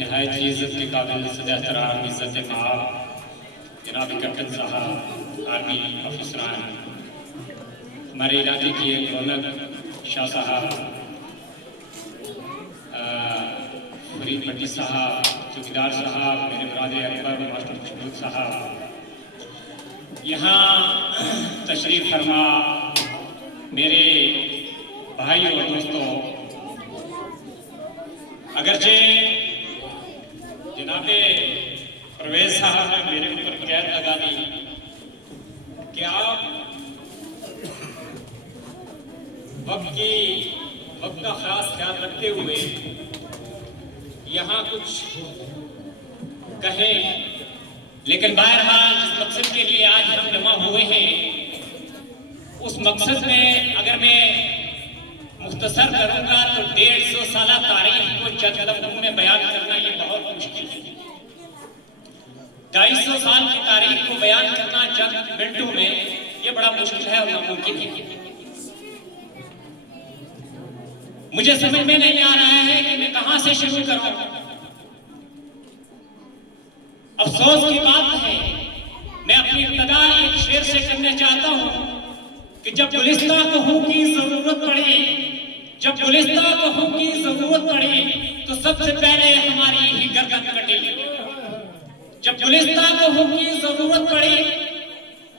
नहायत इज़्ज़त के काबिल सदा एहतराम इज़्ज़त माब जनाब कैप्टन साहब, आर्मी ऑफिसरान, हमारे इलाके की एक रौनक शाह साहब, फरीद भट्टी साहब, चौकीदार साहब, मेरे बरादर अकबर मास्टर खुशबूद साहब, यहाँ तशरीफ़ फरमा मेरे भाई और दोस्तों, अगरचे जनाबे परवेज साहब ने मेरे ऊपर कैद लगा दी कि आप वक्त का खास ख्याल रखते हुए यहाँ कुछ कहें, लेकिन बहरहाल जिस मकसद के लिए आज हम जमा हुए हैं उस मकसद में अगर मैं मुख्तसर करूंगा तो 150 साल तारीख को चंद लफ्ज़ों में बयान करना ये बहुत मुश्किल है। 250 साल की तारीख को बयान करना चंद मिनटों में ये बड़ा मुश्किल है और नामुमकिन है। मुझे समझ में नहीं आ रहा है कि मैं कहां से शुरू करूं। अफसोस की बात है, मैं अपनी इब्तिदा एक शेर से करना चाहता हूं कि जब गुलिस्तां कहूं की जरूरत पड़े, जब गुलिस्तां कहूं की जरूरत पड़े तो सबसे पहले हमारी ही गर्दन कटे। जब गुलिस्तां कहूं की जरूरत पड़े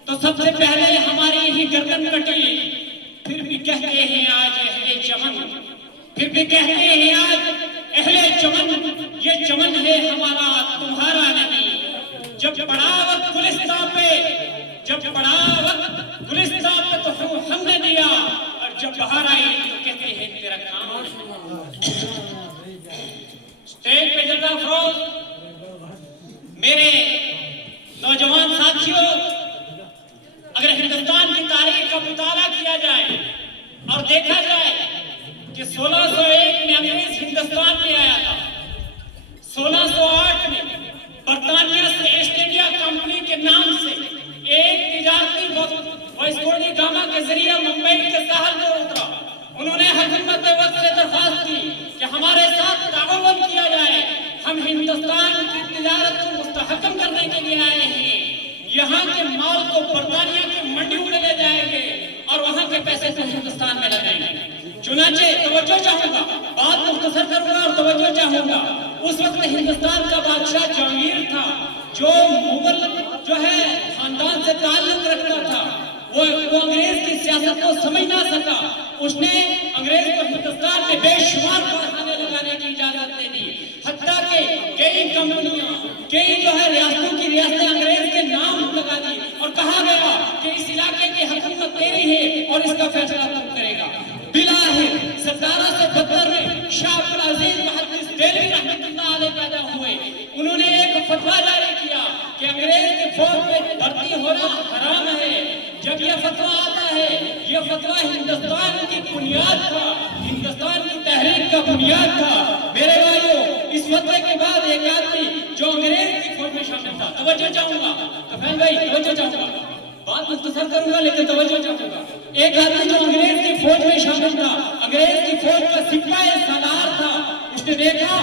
तो सबसे पहले हमारी ही गर्दन कटे। फिर भी कहते हैं आज अहले चमन, फिर भी कहते हैं आज अहले चमन, ये चमन है हमारा तुम्हारा नहीं। जब पड़ा वक्त गुलिस्तां पे, जब पड़ा वक्त गुलिस्तां पे तो हमने दिया, और जब बाहर आई तो कहते हैं तेरा काम। स्टेज पे जल्दा अफरोज, मेरे नौजवान साथियों, अगर हिंदुस्तान की तारीख का मुताला किया जाए और देखा जाए कि 1601 में अंग्रेज हिंदुस्तान में आया था, 1608 में बर्तानिया से ईस्ट इंडिया कंपनी के नाम से एक तिजारती वाइसरॉय डी गामा के जरिए मुंबई के साहल में उतरा। उन्होंने हुकूमत वक्त से दरख्वास्त की कि हमारे साथ ताउन किया जाए, हम हिंदुस्तान की तिजारत को मुस्तहकम करने के लिए आए हैं। यहाँ के माल को बर्तानिया की मंडियों में ले जाएंगे और वहाँ के पैसे से हिंदुस्तान में लगाएंगे। चुनाचे तवज्जो चाहूंगा, बात मुख्तसर करूंगा और तवज्जो चाहूंगा। उस वक्त हिंदुस्तान का बादशाह जहांगीर था, जो मुगल जो है खानदान से ताल्लुक रखता था। वो अंग्रेज की सियासत को समझ ना सका। उसने अंग्रेज को हिंदुस्तान में बेशुमार कारखाने लगाने की इजाजत दे दी। हत्ता के कई कंपनियां, कई जो है रियासतों की रियासतें अंग्रेज के नाम लगा दी और कहा गया कि इस इलाके की हुकूमत तेरी है और इसका फैसला तू करेगा। बिलाहिर 1772 में शाह अब्दुल अजीज मुहद्दिस देलवी रहमतुल्लाह अलैह पैदा हुए। उन्होंने एक फतवा जारी किया कि अंग्रेज की फौज में भर्ती होना हराम है। जब यह फतवा आता है, यह फतवा हिंदुस्तान की बुनियाद था, हिंदुस्तान की तहरीक का बुनियाद था। मेरे भाइयों, इस फतवे के बाद एक आदमी जो अंग्रेज की फौज में शामिल था, तवज्जो चाहूंगा तफैल भाई, तवज्जो चाहूंगा, बात मुख्तसर करूंगा लेकिन तवज्जो चाहूंगा। एक आदमी जो अंग्रेज की फौज में शामिल था, अंग्रेज की फौज का सिपाही सालार था, उसने देखा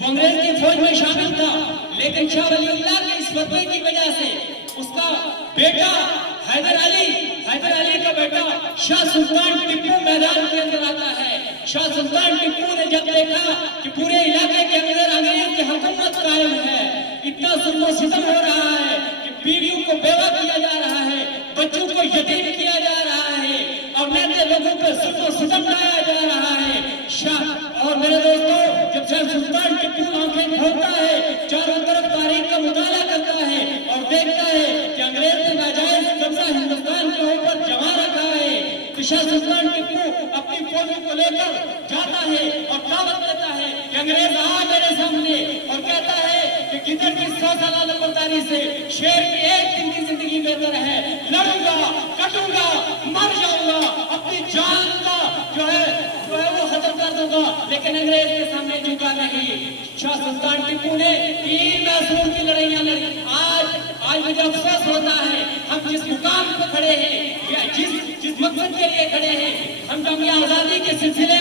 वो अंग्रेज की फौज में शामिल था, लेकिन शाह वलीउल्लाह के इस फतवे की वजह से उसका बेटा हैदर अली का बेटा शाह सुल्तान टिप्पू मैदान के अंदर आता है। शाह सुल्तान टिप्पू ने जब देखा कि पूरे इलाके के अंदर अंग्रेज की हुकूमत कायम है, इतना जुल्म सितम हो रहा है कि बीवियों को बेवा किया जा रहा है, बच्चों को यतीम किया जा रहा है और नन्हे लोगों पर जुल्म सितम ढाया जा रहा है। शाह और मेरे दोस्तों, जब शाह सुल्तान टिप्पू आंखें खोलता है, चारों तरफ तारीख का मुताला करता है और देखता है कि अंग्रेज ने नाजायज कब्जा हिंदुस्तान के ऊपर जमा रखा है, तो शाह सुल्तान टिप्पू अपनी फौजों को लेकर जाता है और दावत देता है कि अंग्रेज आ मेरे सामने, और कहता है कि गिदड़ की 100 साल लंबरदारी से शेर की एक दिन की जिंदगी बेहतर है। लड़ूंगा, कटूंगा, मर जाऊंगा, अपनी जान का जो है वो खत्म कर दूंगा, लेकिन अंग्रेज के सामने झुका नहीं। शाह सुल्तान टिप्पू ने 3 मैसूर की लड़ाइयां लड़ी। आज मुझे अफसोस होता है, हम जिस मुकाम पर खड़े हैं या जिस मकसद के लिए खड़े हैं, हम जंग आजादी के सिलसिले